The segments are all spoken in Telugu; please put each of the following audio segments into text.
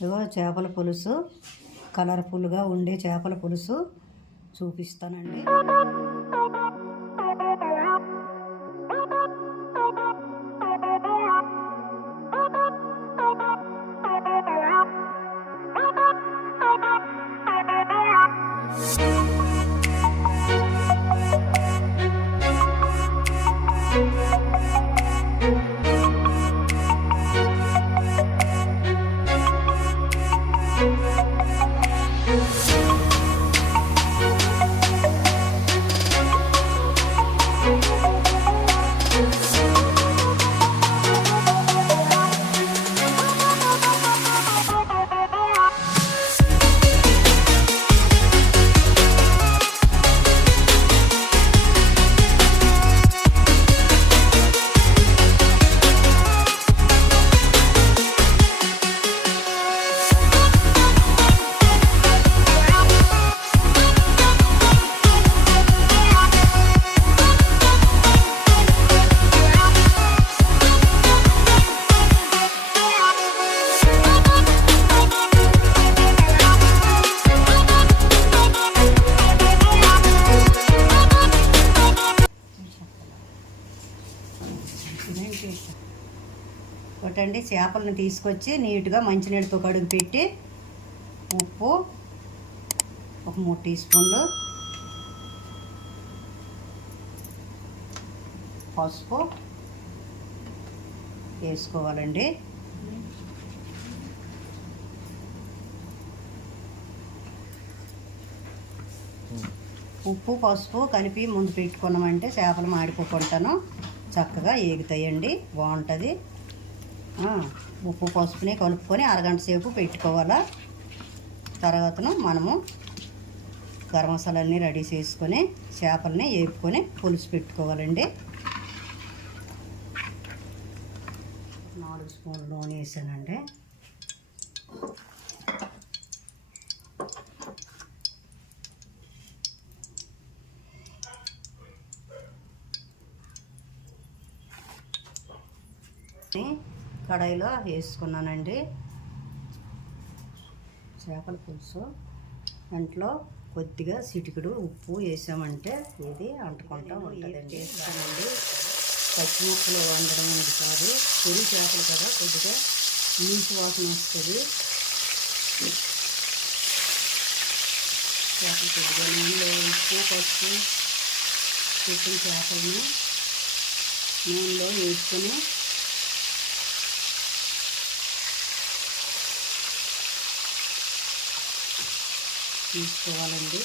ఇదిగో చేపల పులుసు కలర్ఫుల్గా ఉండే చేపల పులుసు చూపిస్తానండి. ఒకటండి చేపలను తీసుకొచ్చి నీట్గా మంచినీటితో కడుగు పెట్టి ఉప్పు ఒక మూడు టీ స్పూన్లు పసుపు వేసుకోవాలండి. ఉప్పు పసుపు కలిపి ముందు పెట్టుకున్నామంటే చేపలు మాడిపోకుంటాను చక్కగా ఏగుతాయండి. బాగుంటుంది. ఉప్పు పసుపుని కలుపుకొని అరగంట సేపు పెట్టుకోవాలా. తర్వాతను మనము గరం మసాలాన్ని రెడీ చేసుకొని చేపలని వేపుకొని పులుసు పెట్టుకోవాలండి. నాలుగు స్పూన్లు నూనె వేసానండి. కడాయిలో వేసుకున్నానండి. చేపల పులుసు. దాంట్లో కొద్దిగా చిటికెడు ఉప్పు వేసామంటే ఇది అంటుకుంటా ఉంటుందండి. వేస్తానండి. పచ్చిమిరపలు వండడం ఇది కాదు. పొడి చేపలు కదా కొద్దిగా నీటి వాసన వస్తుంది. చేపలు కొద్దిగా నీళ్ళు ఉప్పు పసుపు పెట్టిన చేపలను నూనెలో వేసుకొని తీసుకోవాలండి.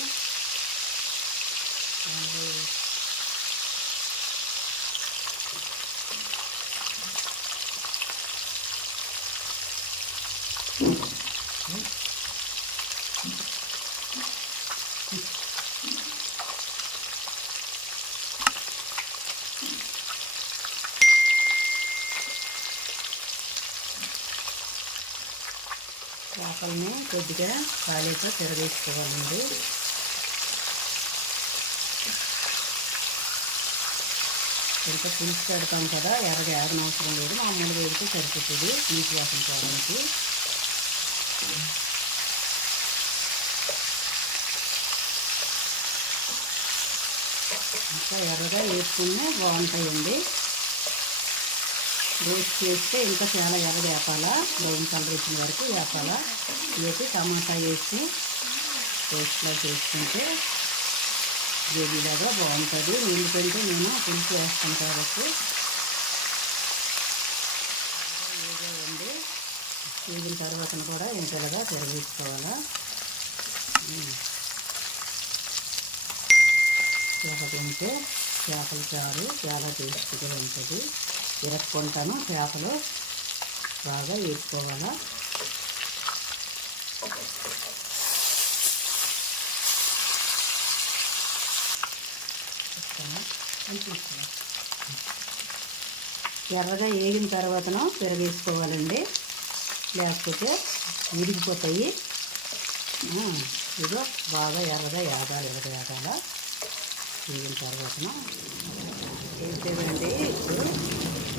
ముక్కల్ని కొద్దిగా ఖాళీతో తిరగేసుకోవాలండి. ఇంకా పులుసు పెడతాం కదా ఎర్రగా ఏగన అవసరం లేదు మామూలుగా వేడితే సరిపోతుంది పులుసు వాసన పోవడానికి. ఇంకా ఎర్రగా వేసుకునే బాగుంటాయండి రోస్ట్ చేస్తే ఇంకా చాలా ఎర్రగా వేపాలా? బ్రౌన్ కలర్ వచ్చిన వరకు వేపాలా? వేసి టమాటా వేసి రోస్ట్లో చేసుకుంటే గ్రేవీలాగా బాగుంటుంది. ఎందుకంటే నేను పులుసు వేస్తాను కాబట్టి ఉంది వేగిన తర్వాత కూడా ఇంతలాగా తిరగేసుకోవాలా? ఉంటే చేపల చారు చాలా టేస్టీగా ఉంటుంది. ఇరక్కుంటాను చేపలు బాగా వేసుకోవాలా. ఎర్రగా వేగిన తర్వాతను పెరగేసుకోవాలండి. లేకపోతే విరిగిపోతాయి ఇదో బాగా ఎర్రగా ఏగాలి ఎర్రగా ఏగాల. వేగిన తర్వాతను వేసేదండి ఇప్పుడు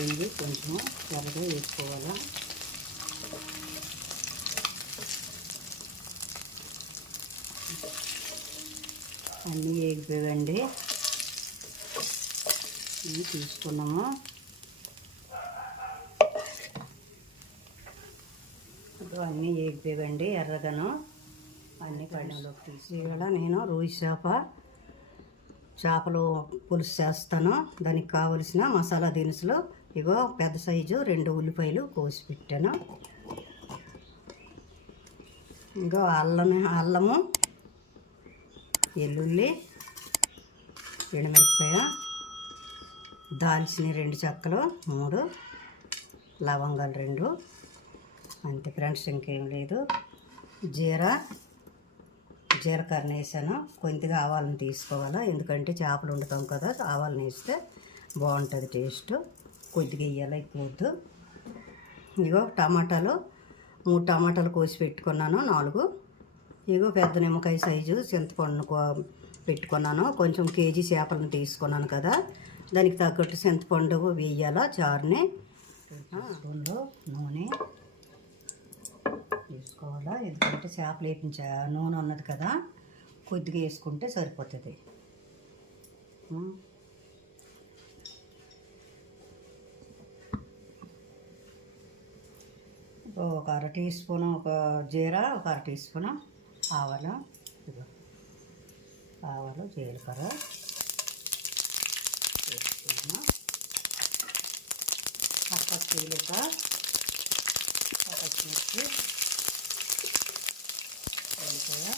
అయిపోయింది కొంచెం త్వరగా వేసుకోవాలా. అన్నీ వేగిపోయాయండి. ఇవి తీసుకున్నాము. ఇప్పుడు అన్నీ వేగిపోయాయండి ఎర్రగను. అన్నీ పళ్ళలోకి తీసి ఇవాళ నేను రోయి చేప. చేపలు పులుసు చేస్తాను. దానికి కావలసిన మసాలా దినుసులు ఇగో పెద్ద సైజు రెండు ఉల్లిపాయలు కోసి పెట్టాను. ఇంకో అల్లం అల్లము వెల్లుల్లి ఎండుమిరపకాయ దాల్చిన రెండు చెక్కలు మూడు లవంగాలు రెండు. అంతే ఫ్రెండ్స్ ఇంకేం లేదు. జీరా జీలకర్ర వేసాను. కొద్దిగా ఆవాలను తీసుకోవాలా? ఎందుకంటే చేపలు వండుతాం కదా ఆవాలను వేస్తే బాగుంటుంది టేస్ట్. కొద్దిగా వేయాలి ఎక్కువ వద్దు. ఇగో టమాటాలు మూడు టమాటాలు కోసి పెట్టుకున్నాను నాలుగు. ఇగో పెద్ద నిమ్మకాయ సైజు చింతపండు కో- పెట్టుకున్నాను. కొంచెం కేజీ చేపలను తీసుకున్నాను కదా దానికి తగ్గట్టు చింతపండు వేయాలా చారుని. స్పూన్లో నూనె వేసుకోవాలా? ఎందుకంటే చేపలు వేపించా నూనె ఉన్నది కదా కొద్దిగా వేసుకుంటే సరిపోతుంది. ఒక అర టీ స్పూన్ ఒక జీరా ఒక అర టీ స్పూన్ ఆవాలు. ఆవాలు జీలకర్ర. వేసుకున్నాను పక్క చీలిక పచ్చిమిర్చి ఉల్లిపాయ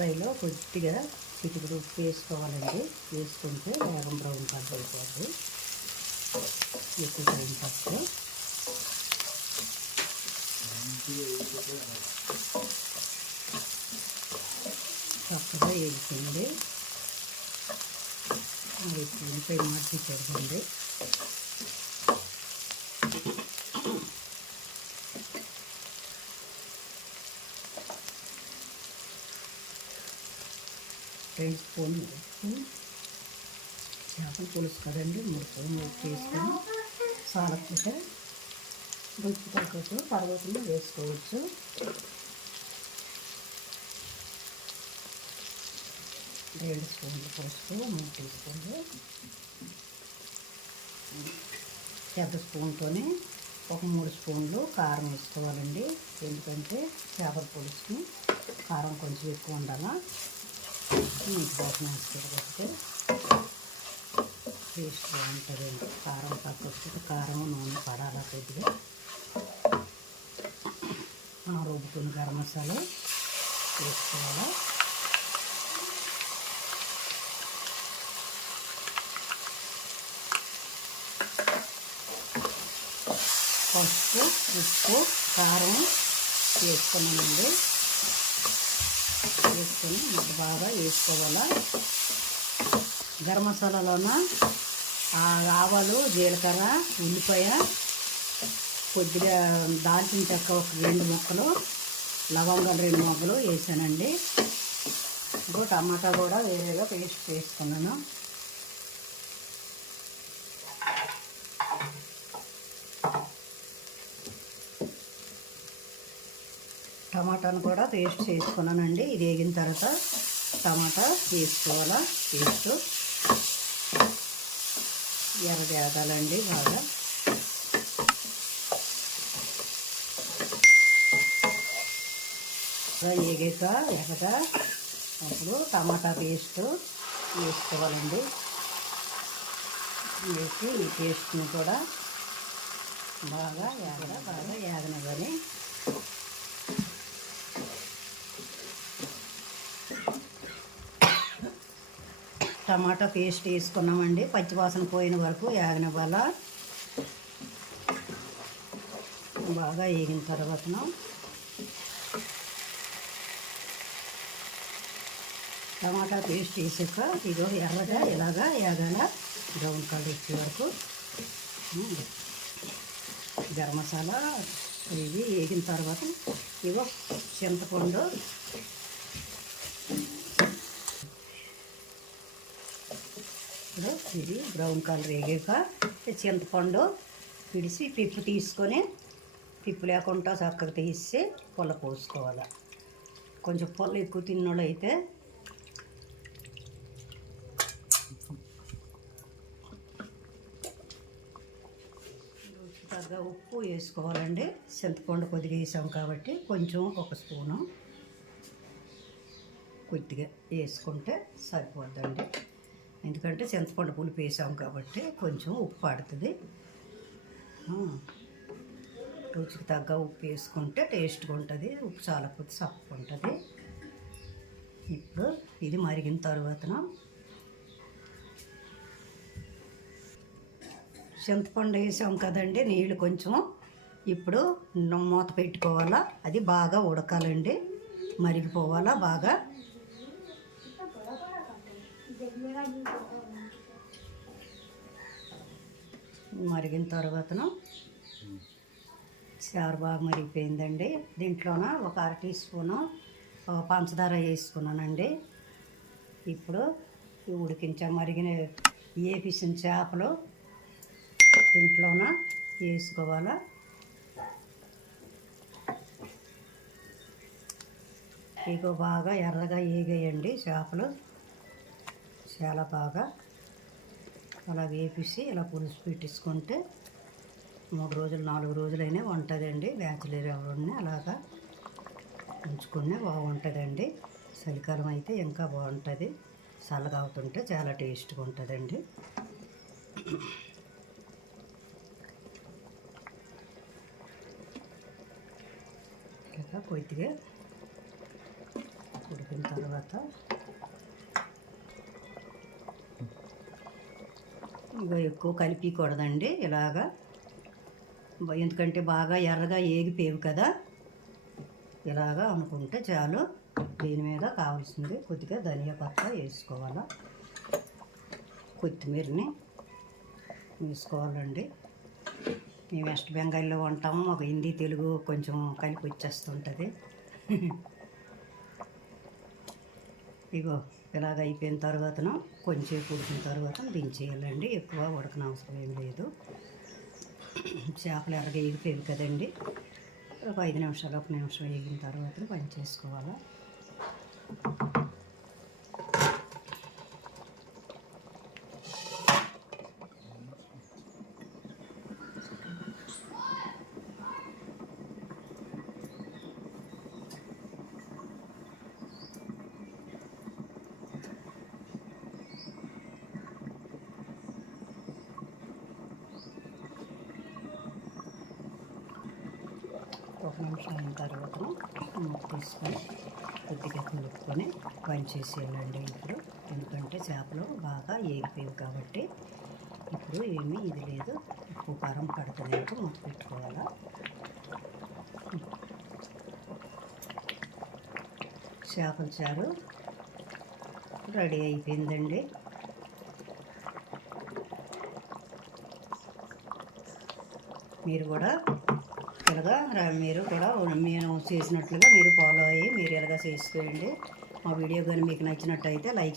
ఉల్లిపాయలో కొద్దిగా చిటికడు ఉప్పు వేసుకోవాలండి. వేసుకుంటే వేగం బ్రౌన్ కలర్ అయిపోద్ది. ఎక్కువ టైం పప్పు చక్కగా వేగుతుంది. మరి ఉల్లిపాయ మట్టి పెడుతుంది రెండు స్పూన్లు ఉప్పు చేపల పులుసు కదండి మూడు స్పూన్లు ఉప్పు వేసుకొని సాలకపోతే రుచి తగ్గట్టు పర్వతంలో వేసుకోవచ్చు. రెండు స్పూన్లు పసుపు మూడు టీ స్పూన్లు పెద్ద స్పూన్తోనే ఒక మూడు స్పూన్లు కారం వేసుకోవాలండి. ఎందుకంటే చేపల పులుసుకి కారం కొంచెం ఎక్కువ ఉండాలా. మీకు బాగా వేసుకోవాలి కాబట్టి టేస్ట్ బాగుంటుంది కారం తక్కువ కారం నూనె పడాలా కొద్దిగా రుబ్బుకుని గరం మసాలా వేసుకోవాలా పసుపు ఉప్పు కారం వేసుకున్నామండి. వేసుకొని బాగా వేసుకోవాలా? గరం మసాలాలోన? ఆవాలు జీలకర్ర ఉల్లిపాయ కొద్దిగా దాల్చిన చెక్క ఒక రెండు ముక్కలు లవంగాలు రెండు మొక్కలు వేసానండి. ఇంకో టమాటా కూడా వేరేగా పేస్ట్ వేసుకున్నాను టమాటాను కూడా పేస్ట్ చేసుకున్నానండి. ఇది వేగిన తర్వాత టమాటా వేసుకోవాలా పేస్ట్. ఎర్రగేగాలండి బాగా. వేగాక ఎర్రగా అప్పుడు టమాటా పేస్ట్ వేసుకోవాలండి. వేసి ఈ పేస్ట్ని కూడా బాగా ఎగర బాగా ఏగనివ్వాలి టమాటా పేస్ట్ వేసుకున్నామండి. పచ్చివాసన పోయిన వరకు ఏగనివ్వాల బాగా వేగిన తర్వాత టమాటా పేస్ట్ వేసాక ఇదో ఎర్రగా ఇలాగా యాగాల బ్రౌన్ కలర్ వచ్చే వరకు. గరం మసాలా ఇవి వేగిన తర్వాత ఇగో చింతపండు ఇప్పుడు ఇది బ్రౌన్ కలర్ వేగాక చింతపండు పిడిసి పిప్పు తీసుకొని పిప్పు లేకుండా చక్కగా తీసి పుల్ల పోసుకోవాలి. కొంచెం పుల్ల ఎక్కువ తిన్నోళ్ళు అయితే తగ్గ ఉప్పు వేసుకోవాలండి. చింతపండు కొద్దిగా వేసాం కాబట్టి కొంచెం ఒక స్పూను కొద్దిగా వేసుకుంటే సరిపోద్దండి. ఎందుకంటే చింతపండు పులుపు వేసాం కాబట్టి కొంచెం ఉప్పు పడుతుంది. రుచికి తగ్గ ఉప్పు వేసుకుంటే టేస్ట్గా ఉంటుంది ఉప్పు చాలా కొద్ది సప్పు ఉంటుంది. ఇప్పుడు ఇది మరిగిన తర్వాతన చింతపండు వేసాం కదండి నీళ్ళు కొంచెం. ఇప్పుడు మూత పెట్టుకోవాలా అది బాగా ఉడకాలండి. మరిగిపోవాలా బాగా మరిగిన తర్వాతను చారు బాగా మరిగిపోయిందండి. దీంట్లోన ఒక అర టీ స్పూను పంచదార వేసుకున్నానండి. ఇప్పుడు ఉడికించా మరిగిన వేపిసిన చేపలు దీంట్లోన వేసుకోవాలా? ఇగో బాగా ఎర్రగా ఏగేయండి చేపలు. చాలా బాగా అలా వేపిసి ఇలా పులుసు పెట్టించుకుంటే మూడు రోజులు నాలుగు రోజులైనా ఉంటుందండి. బ్యాచులర్ ఎవరిని అలాగా ఉంచుకునే బాగుంటుందండి. చలికాలం అయితే ఇంకా బాగుంటుంది. చల్లగా అవుతుంటే చాలా టేస్ట్గా ఉంటుందండి. ఇక కొద్దిగా ఉడికిన తర్వాత ఇక ఎక్కువ కలిపికూడదండి ఇలాగా. ఎందుకంటే బాగా ఎర్రగా ఏగిపోయేవి కదా. ఇలాగా అనుకుంటే చాలు. దీని మీద కావాల్సింది కొద్దిగా ధనియా పక్క వేసుకోవాలి. కొత్తిమీరని వేసుకోవాలండి. మేము వెస్ట్ బెంగాల్లో ఉంటాము. ఒక హిందీ తెలుగు కొంచెం కలిపి వచ్చేస్తుంటుంది. ఇగో ఇలాగ అయిపోయిన తర్వాత కొంచెం ఉడికిన తర్వాత దించేయాలండి. ఎక్కువ ఉడకన అవసరం ఏం లేదు. చేపలు ఎరగ ఎగిపోయేవి కదండి. ఒక ఐదు నిమిషాలు ఒక నిమిషం వేగిన తర్వాత పని చేసుకోవాలి. నిమిషం అయిన తర్వాత తీసుకొని కొద్దిగా కలుపుకొని చేసేయాలండి ఇప్పుడు. ఎందుకంటే చేపలు బాగా ఏగిపోయావు కాబట్టి ఇప్పుడు ఏమీ ఇది లేదు. ఉప్పు కారం పడుతుంది మూత పెట్టుకోవాలా. చేపల చారు రెడీ అయిపోయిందండి. మీరు కూడా ఇలాగా మీరు కూడా నేను చేసినట్లుగా మీరు ఫాలో అయ్యి మీరు ఇలాగా చేసుకోండి మా వీడియో కానీ మీకు నచ్చినట్టయితే లైక్